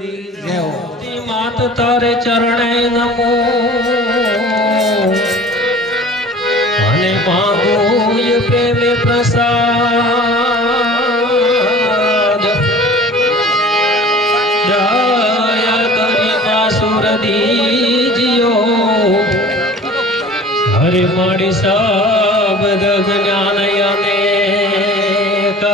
मात तारे चरणे नमो अने मांगो ये प्रेम प्रसाद दया करी मासुर दीजियो हरे माड़ी शब्द ज्ञान अनेक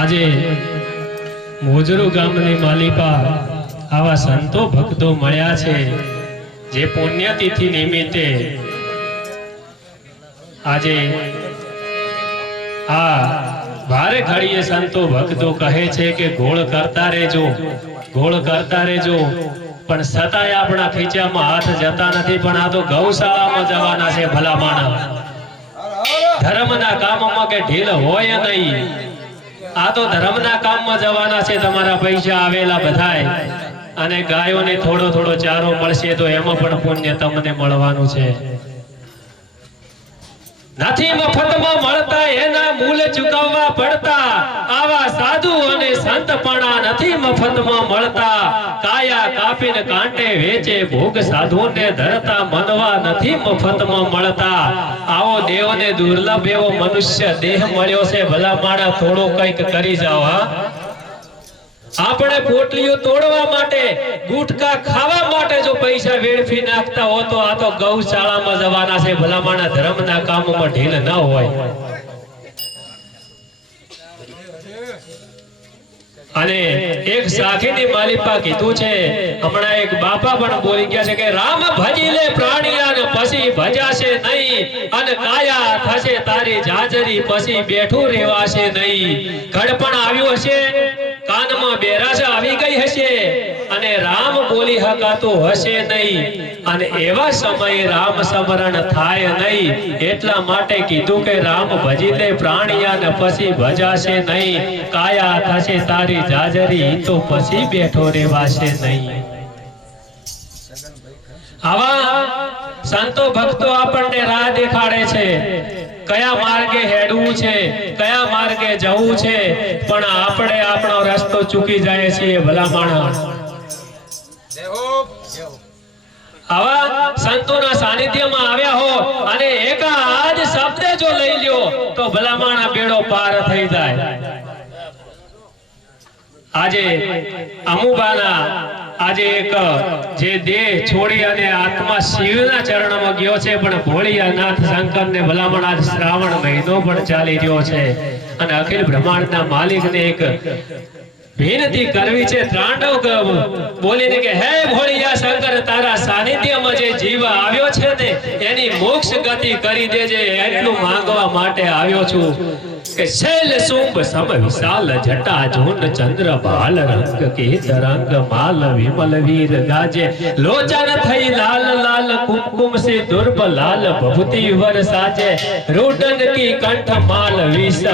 આજે મોજરૂ ગામની માલિપા આવા સંતો ભક્તો મળ્યા છે જે પુણ્યતિથિ નિમિત્તે આજે આ ભારે ઘડીએ સંતો ભક્તો કહે છે કે ગોળ કરતા રહેજો પણ છતાંય આપણા ખીચામાં હાથ જતા નથી પણ આ તો ગૌશાળામાં જવાના છે ભલા માણસ ધર્મના કામમાં કે ઢીલ હોય નહીં આ તો ધર્મના કામમાં જવાના છે તમારા પૈસા આવેલા બધાય અને ગાયોને થોડો થોડો ચારો મળશે તો એમાં પણ પુણ્ય તમને મળવાનું છે નથી મફતમાં મળતા એના મૂલ્ય ચૂકવવા પડતા આવા સાધુ અને સંતપણા નથી મફતમાં મળતા કાયા કાપીને કાંટે વેચે ભોગ સાધુને ધરતા મનવા નથી મફતમાં મળતા આવો દેવને દુર્લભ એવો મનુષ્ય દેહ મળ્યો છે ભલા માણા થોડો કંઈક કરી જાઓ હા આપણે પોટલીઓ તોડવા માટે ગુટકા ખાવા માટે જો પૈસા વેડફી નાખતા હો તો આ તો ગૌશાળામાં જવાના છે ભલા માણા ધર્મના કામમાં ઢીલ ન હોય અને એક સાખીની માલિપા કીધું છે હમણાં એક બાપા પણ બોલી ગયા છે કે રામ ભજી લે પ્રાણિયાને પછી ભજાશે નહીં અને કાયા થશે તારી જાજરી પછી બેઠું રહેવાશે નહીં ઘડપણ આવ્યું હશે કાનમાં બેરાશ આવી ગઈ હશે અને રામ બોલી હકાતો હશે નહીં અને એવા સમયે રામ સ્મરણ થાય નહીં એટલા માટે કીધું કે રામ ભજી લે પ્રાણિયાને પછી ભજાશે નહીં કાયા થશે તારી જાજરી તો પછી બેઠો રહેવાશે નહીં આવા સંતો ભક્તો આપણને રાહ દેખાડે છે કયા માર્ગે હેડવું છે કયા માર્ગે જવું છે પણ આપણે આપણો રસ્તો ચૂકી જાય છીએ ભલા માણસ આવા સંતોના સાનિધ્યમાં આવ્યા હો અને એકાદ શબ્દ જો લઈ લ્યો તો ભલા માણસ બેડો પાર થઈ જાય આજે અમુબાના આજે એક જે દેહ છોડી અને આત્મા શિવના ચરણમાં ગયો છે પણ ભોળિયાનાથ શંકરને ભલામણ આજ શ્રાવણ મહિનો પણ ચાલી રહ્યો છે અને અખિલ બ્રહ્માંડના માલિકને એક વિનંતી કરવી છે ત્રાંડવ બોલીને કે હે ભોળિયા શંકર તારા સાનિધ્યમાં જે જીવ આવ્યો છે ને એની મોક્ષ ગતિ કરી દેજે એટલું માંગવા માટે આવ્યો છું કે શૈલ શુંભ સમ વિશાલ જટા ઝુંડ ચંદ્ર બાલ રંગ કે તરંગ માલ વિમલ વીર ગાજે લોચન થઈ લાલ લાલ કુમકુમ સે દુર્બ લાલ ભભૂતિ વર સાજે રૂડન કી કંઠ માલ વિસહત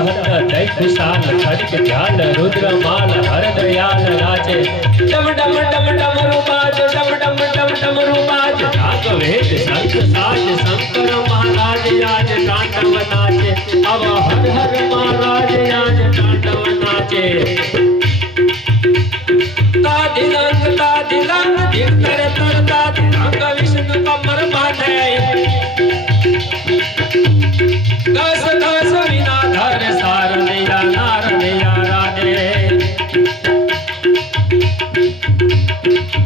દૈ ખુશાલ ખડક જાલ રુદ્ર માલ હર દયાલ રાજે ડમ ડમ ડમ ડમ રૂપાજ ડમ ડમ ડમ ડમ રૂપાજ નાગ વેદ સંત સાજ શંકર મહારાજ આજ તાંડવ નાચે અવ હર હર महाराज आज तांडव नाचे तादिलंग दिखतर तरता दिलंग विष्णु कमर बांधे दस दस विना धर सार नैया नार नैया राधे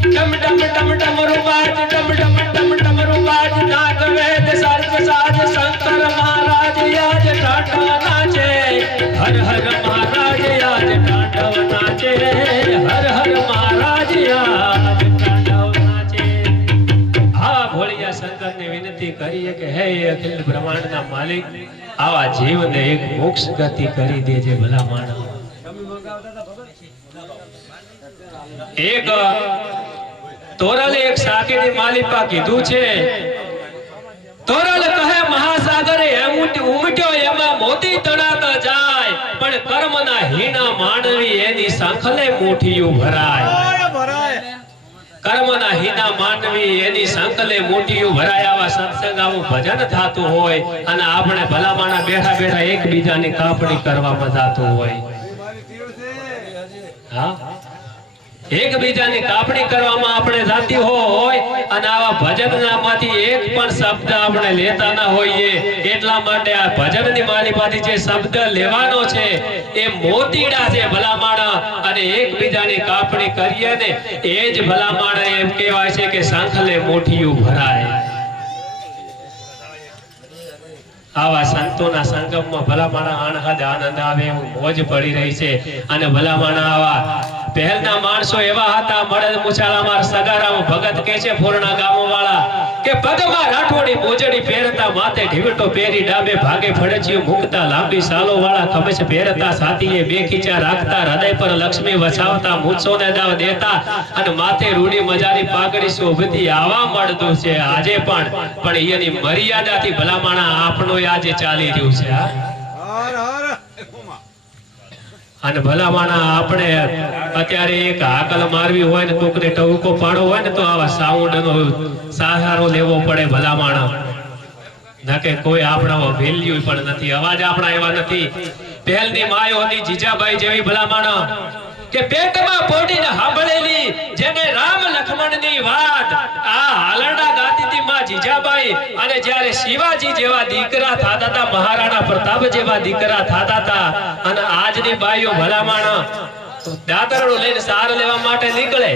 डम डम डम डम रूपाज डम डम डम डम रूपाज नाग वेद सर्ग साज शंकर महाराज आज तांडव नाचे हर हर महाराज आज तांडव नाचे हर हर महाराज आज तांडव नाचे આ ભોળિયા શંકરને વિનંતી કરીએ કે હે અખિલ બ્રહ્માંડના માલિક આવા જીવને એક મોક્ષ ગતિ કરી દેજે ભલા માણસ એક તોરલે એક સાકીની માલિપા કીધું છે તોરલ કહે મહાસાગરે ઉમટ્યો એમાં મોતી તણાતા જાય પણ કર્મના હીણા માનવી એની સાંખલે મુઠીયું ભરાય કર્મના હીના માનવી એની સંકલે મોટીયું ભરાય આવા સત્સંગ આવું ભજન થાતું હોય અને આપણે ભલામાના બેઠા બેઠા એકબીજાની કાપણી કરવામાં જાતું હોય હા એકબીજાની કાપણી કરવામાં આપણે જાતી હોય અને આવા ભજનમાંથી એક પણ શબ્દ આપણે લેતા ના હોઈએ એટલા માટે આ ભજનની માલિપાથી જે શબ્દ લેવાનો છે એ મોતીડા છે ભલામાણા અને એકબીજાની કાપણી કરીએ ને એ જ ભલામાણા એમ કહેવાય છે કે સંખલે મોઠિયું ભરાય આવા સંતોના સંગમમાં ભલામાણા આનહદ આનંદ આવે એવું મોજ પડી રહી છે અને ભલામાણા આવા પહેલના માણસો એવા હતા મળદ મુછાળામાં સગારામાં ભગત કે છે પૂર્ણા ગામો વાળા કે પગમાં રાઠોડી મોજડી પહેરતા માથે ઢીવટો પહેરી ડાબે ભાગે ફડચિયું મૂકતા લાંબી સાલો વાળા ખમચ પહેરતા સાથીએ બે ખીચા રાખતા હૃદય પર લક્ષ્મી વસાવતા મૂછોને દાવ દેતા અને માથે રૂડી મજારી પાઘડી શોભતી આવા મળદું છે આજે પણ એની મર્યાદાથી ભલામાણા આપણો આજે ચાલી રહ્યું છે અને ભલામાણા આપણે અત્યારે એક હાકલ મારવી હોય ને કોકને ટવકો પાડવો હોય ને તો આવા સાઉન્ડનો સહારો લેવો પડે ભલામાણા નકે કોઈ આપણા વેલ્યુ પણ નથી અવાજ આપણા એવા નથી પહેલની માયો હતી જીજાબાઈ જેવી ભલામાણા કે પેટમાં પોડીને સાંભળેલી જેને રામ લક્ષ્મણની વાત આ હાલરડા ગાતી હતી માં જીજાબાઈ અને જ્યારે શિવાજી જેવા દીકરા થાતા હતા મહારાણા પ્રતાપ જેવા દીકરા થાતા હતા અને આજની બાઈઓ ભલામાણા દાતરડું લઈને સાર લેવા માટે નીકળે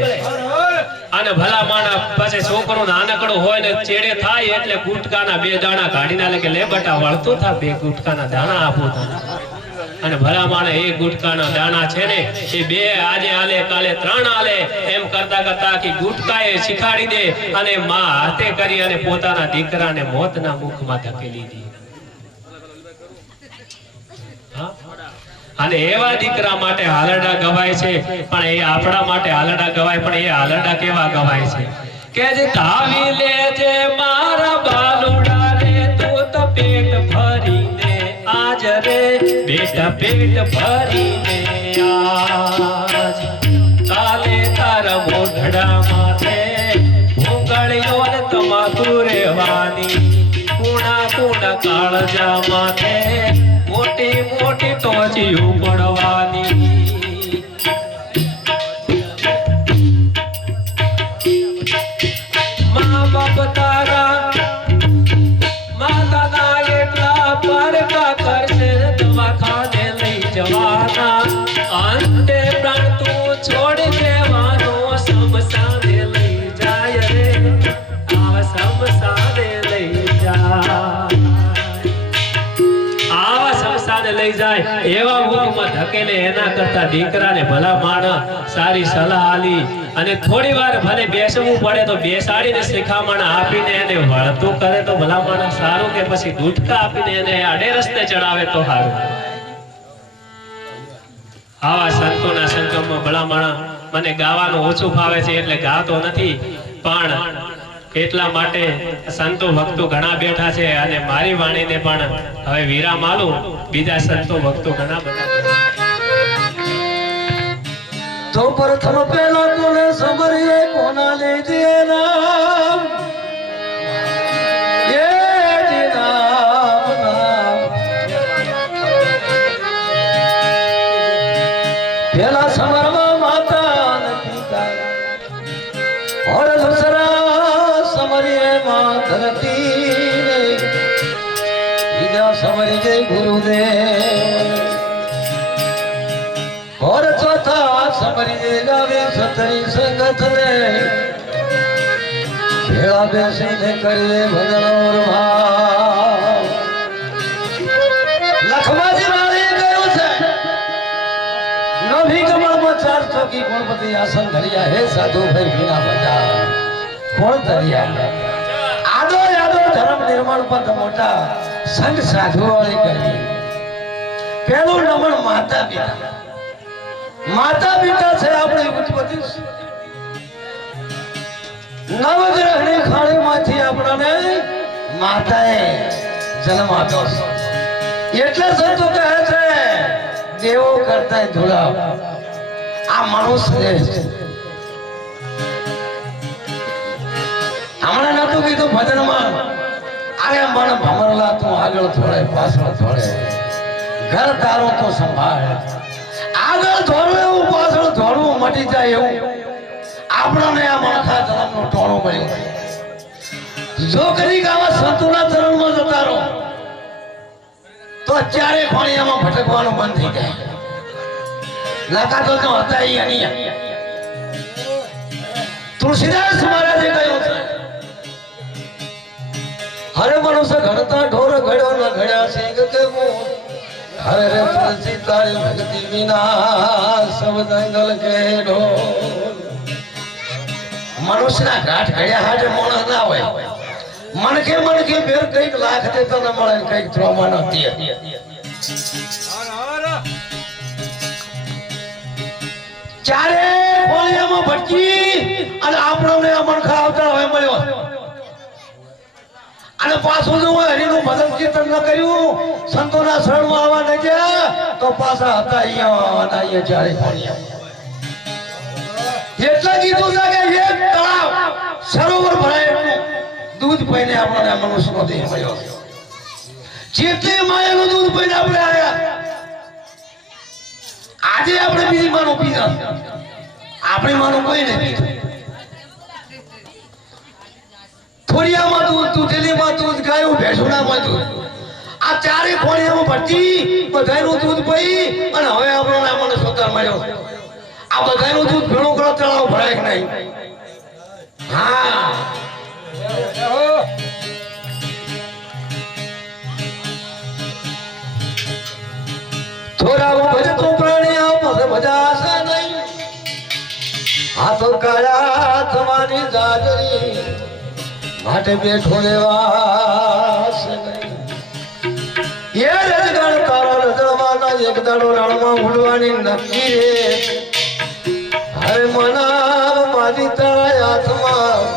અને ભલામાણા પછી છોકરો નાનકડો હોય ને ચેડે થાય એટલે ગુટકાના બે દાણા કાઢીને લે કે લે બટા વળતો થા બે ગુટકાના દાણા આપો અને ભલામાણે એ ગુટકાના દાણા છે ને એ બે આજે આલે કાલે ત્રણ આલે એમ કરતા કરતા કે ગુટકાએ શીખાડી દે અને માં હાથે કરી અને પોતાના દીકરાને મોતના મુખમાં ધકેલી દે અને એવા દીકરા માટે હાલરડા ગવાય છે પણ એ આપણા માટે હાલરડા ગવાય પણ એ હાલરડા કેવા ગવાય છે કે જે ધાવી લેજે મારા બાલુડા રે તું તો પેટ ભરીને આજ રે બેટા પેટ ભરીને આજ કાલે તારા મોઢડા માથે ભૂંગળીઓ ને તમાકુ રેવાની કુણા કુણા કાળજા માથે મોટી મોટી ટોચીયું પડવાની મા બાપ તારા માતાના એટલા પરકા કરશે દવાખાને લઈ જવાના અંતે પ્રાણ તું છોડી દેવાનો સમસાને લઈ જાય રે આવા સમસાને લઈ જાય લઈ જાય એવા મુખમાં ધકેલે એના કરતા દીકરાને ભલા માણા સારી સલાહ આલી અને થોડી વાર ભલે બેસવું પડે તો બેસાડીને શિખામણ આપીને એને વળતું કરે તો ભલા માણા સારું કે પછી ગુટકા આપીને એને આડે રસ્તે ચડાવે તો સારું આવા સંતોના સંગમમાં ભલા માણા મને ગાવાનું ઓછું ફાવે છે એટલે ગાતો નથી પણ એટલા માટે સંતો ભક્તો ઘણા બેઠા છે અને મારી વાણીને પણ હવે વિરામ આલું બીજા સંતો ભક્તો ઘણા બધા તો પ્રથમ પેલા કોને સમરીએ કોના લેજે નામ એ જી નામ નામ પેલા સમરમાં માતા અને પિતા ઓર દુસરા સમરીએ માં ધરતી બીજા સમરી જય ગુરુદેવ और चौथा समरी गावे सतरी संगत ने भेड़ा बेसी ने करे भजन और भाव लखमाजी वाले गयो છે नभी कमल में 400 की गणपति आसन धरिया है साधु भाई बिना बजा कोण धरिया आदो यादो धर्म निर्माण पर मोटा संग साधु वाली કરી પેલું નમણ માતા પિતા માતા પિતા છે આપણી ઉત્પત્તિ નવગ્રહની ખાણીમાંથી આપણને માતાએ જન્મ આપ્યો છે એટલે સંતો કહે છે દેવો કરતા ધૂળા આ મનુષ્ય છે કીધું ભજનમાં અરે મન ભમરલા તું આગળ થોડે પાછળ થોડે ઘર તારો તો સંભાળ આગળ થોડું એવું પાછળ થોડું મટી જાય એવું આપણને આ મણખા જન્મનું ટોણું મળ્યું જો કરી આવા સંતોના ચરણમાં જતા રહો તો ચારે ફળિયામાં ભટકવાનું બંધ થઈ જાય નાકા તો હતા એ અહીંયા તુલસીદાસ મહારાજે કહ્યું છે હરે મનુષ્ય ઘડતા ઢોર ઘડ્યો ન ઘડ્યા સિંહ કે હરે રે તુલસી તારી ભક્તિ વિના સબ જંગલ કે ઢોર મનુષ્યના ઘાટ ઘડ્યા હાટે મોણસ ના હોય મનકે ફેર કઈક લાખ દેતો ન મળે કઈક ત્રોમાં નથી ચારે ફળિયામાં ભટકી અને આપણને આ મણખા આવતા હોય મળ્યો અને પાછું જો હરિનું ભજન કીર્તન ન કર્યું સંતોના શરણમાં આવવા ન ગયા તો પાછા હતા અહીંયા ચારે ફળિયા એટલા કીધું છે કે એક તળાવ સરોવર ભરાય એટલું દૂધ પીને આપણને મનુષ્યનો દેહ મળ્યો જેટલી માયાનું દૂધ પીને આપણે આવ્યા આજે આપણે બીજી માનું પીધા આપણી માનું કોઈ નહીં થોડિયામાં દૂધ તૂટેલીમાં દૂધ ગાયું ભેંસુડામાં દૂધ આ ચારે ખોડિયામાં ભરતી બધાનું દૂધ પી અને હવે આપણને મને સુધાર મળ્યો આ બધાનું દૂધ ભેળું કરો તળાવ ભરાય કે નહીં હા થોડા ભજતો પ્રાણી આપસ ભજાશે નહીં હાથો કાળા થવાની જાગરી માટે બેઠો લેવાશે નહીં એ રજગણ તારો રજવાના એક દાડો રણમાં ઉડવાની નક્કી રે હરે મના મારી તારા હાથમાં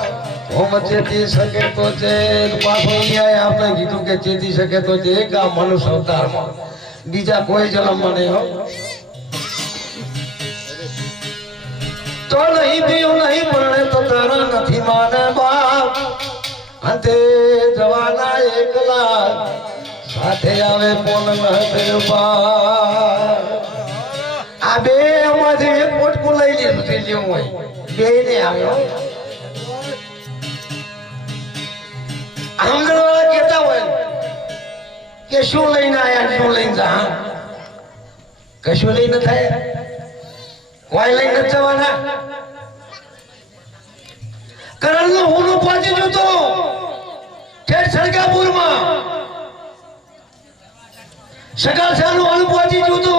હોમ ચેતી શકે તો છે પાછો ન્યાય આપણે કીધું કે ચેતી શકે તો છે એક આ મનુષ્ય અવતારમાં બીજા કોઈ જન્મમાં નહીં હો તો નહીં પીયું નહીં પરણે તો તારા નથી માને બાપ અંતે જવાના એકલા સાથે આવે પોન આ બે માંથી એક પોટકું લઈ લીધું તે જેવું હોય બે ને આવ્યો આંગણવાળા કહેતા હોય કે શું લઈને આયા શું લઈને જા કશું લઈને થાય કોઈ લઈને જવાના કરણ નું હું પહોંચી જતો ઠેઠ સરકાપુરમાં સગાસા નું હું પહોંચી જતો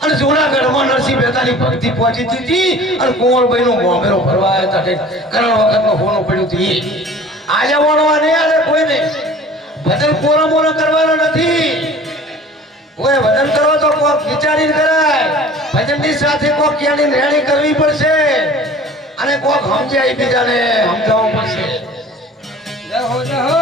અને જૂનાગઢમાં નરસિંહ મહેતાની ભક્તિ પહોંચી હતી અને કુંવરભાઈ નું મોમેરો ભરવા આવ્યા હતા કરણ વખત નું હોનું પડ્યું હતું આજે વણવા નહીં આજે કોઈ નહીં ભજન કોરો મોરો કરવાનો નથી કોઈ ભજન કરો તો કોક વિચારીને કરાય ભજન ની સાથે કોક ક્યાંની રેડી કરવી પડશે અને કોક સમજાય બીજાને સમજાવવું પડશે જય હો જય હો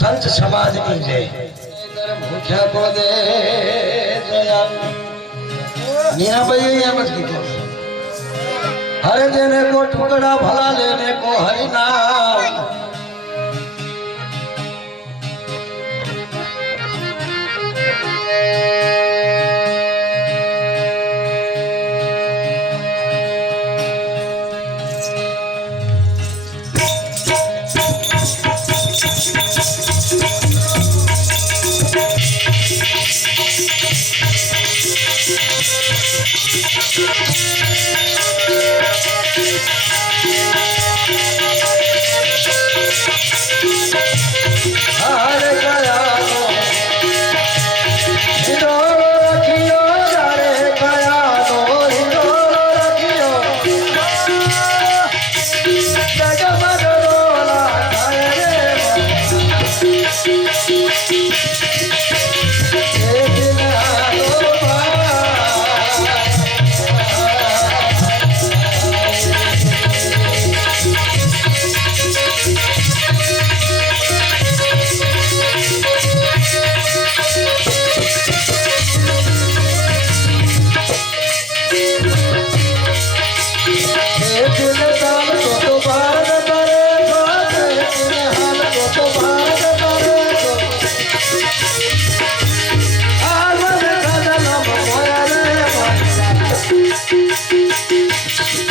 संत समाज की जय भूख्या को दे जया मीरा भाई ये मत कीजिए हरे देने को टुकड़ा भला लेने को हरि नाम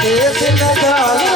દેશ ન ચાલો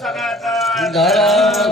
સનાતન ધરમ